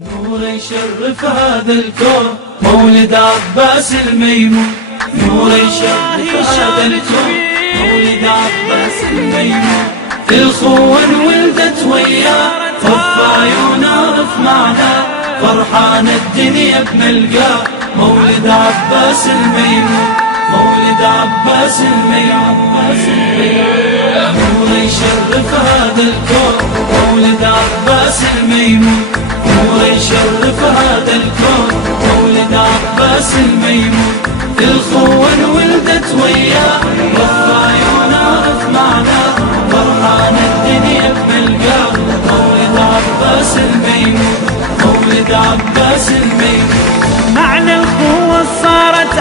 نور يشرف هذا الكون مولد عباس الميمون. نور يشرف هذا الكون مولد عباس الميمون. الخون ولدت وياه طف عيونا رف معنا فرحان الدنيا بنلقاه. مولد عباس الميمون مولد عباس الميمون. نور يشرف هذا الكون مولد عباس الميمون. نور يشرف هذا الكون مولد عباس الميمون. الخون ولدت وياه رف عيونا رف معنا فرحان الدنيا بنلقاه. مولد عباس الميمون مولد عباس الميمون. معنى الخوة صارت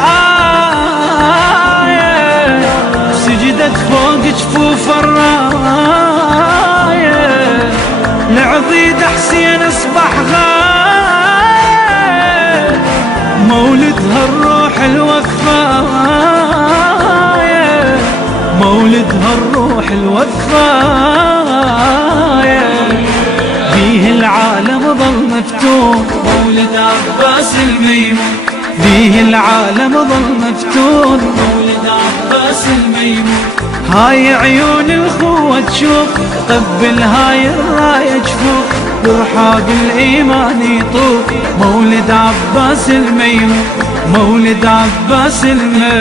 آية سجدت فوق جفوف الراية. لعضيد حسين اصبح غاية مولدها الروح الوفاية. مولدها الروح الوفاية. بيه العالم ظل مفتون مولد عباس الميمون. بيه العالم ظل مفتون مولد عباس الميمون. هاي عيون الخوة تشوف قبل هاي الراية جفوف برحاب الإيمان يطوف. مولد عباس الميمون مولد عباس الميمون.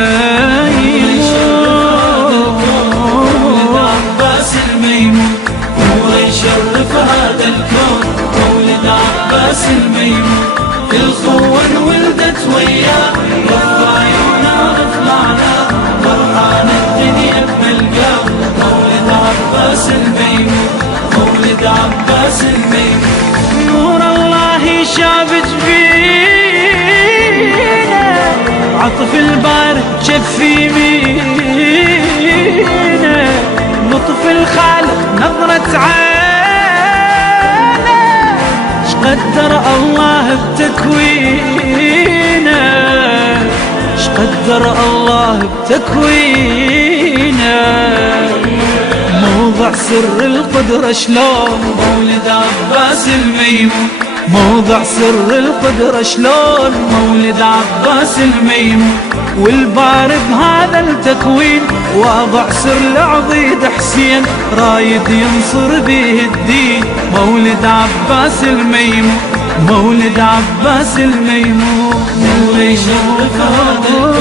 مولد عباس الميمون. نور يشرف هذا الكون مولد عباس الميمون. الخون ولدت وياه رف عيونا رف معنا فرحان الدنيا بنلقاه. مولد عباس الميمون مولد عباس الميمون. نور الله شاب جبينه عطف البار جف يمينه. لطف الخالق نظرة عينه شقدر الله بتكوينه. شقدر الله بتكوينه. موضع سر القدرة شلون مولد عباس الميمون. موضع سر القدرة شلون مولد عباس الميمون. والبار بهذا التكوين واضع سر العضيد حسين رايد ينصر به الدين. مولد عباس الميمون مولد عباس الميمون. نور يشرف هذا الكون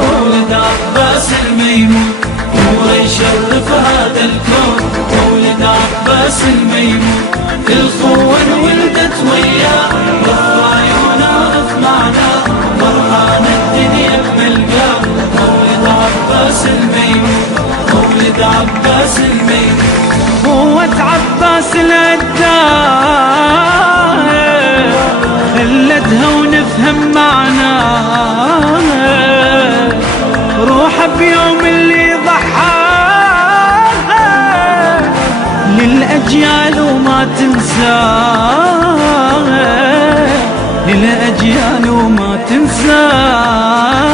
مولد عباس الميمون. نور يشرف هذا الكون مولد عباس الميمون. الخون ولدت وياه رف عيونا رف معنا فرحان الدنيا بنلقاه. مولد عباس الميمون مولد عباس الميمون. قوة عباس الأداء خلدها ونفهم معناها. روح بيوم اللي ضحاها للأجيال وما تنساها. للأجيال وما تنساها.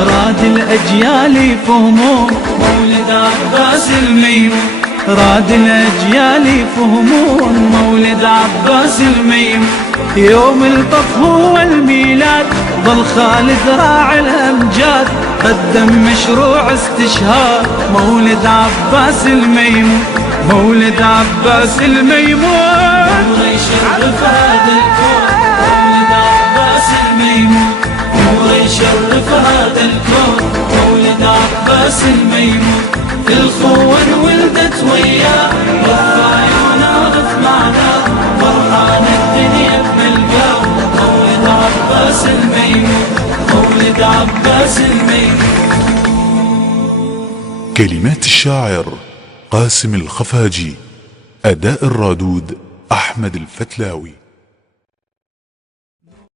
راد الأجيال يفهمون مولد عباس الميمون. راد الأجيال يفهمون مولد عباس الميمون. يوم الطف هو الميلاد ظل خالد راعي الأمجاد قدم مشروع استشهاد. مولد عباس الميمون مولد عباس الميمون. نور يشرف هذا الكون مولد عباس الميمون. نور يشرف هذا الكون مولد عباس الميمون. الخون ولدت وياه رف عيونا رف معنا فرحان الدنيا بنلقاه. مولد عباس الميمون مولد عباس الميمون. كلمات الشاعر قاسم الخفاجي. أداء الرادود أحمد الفتلاوي.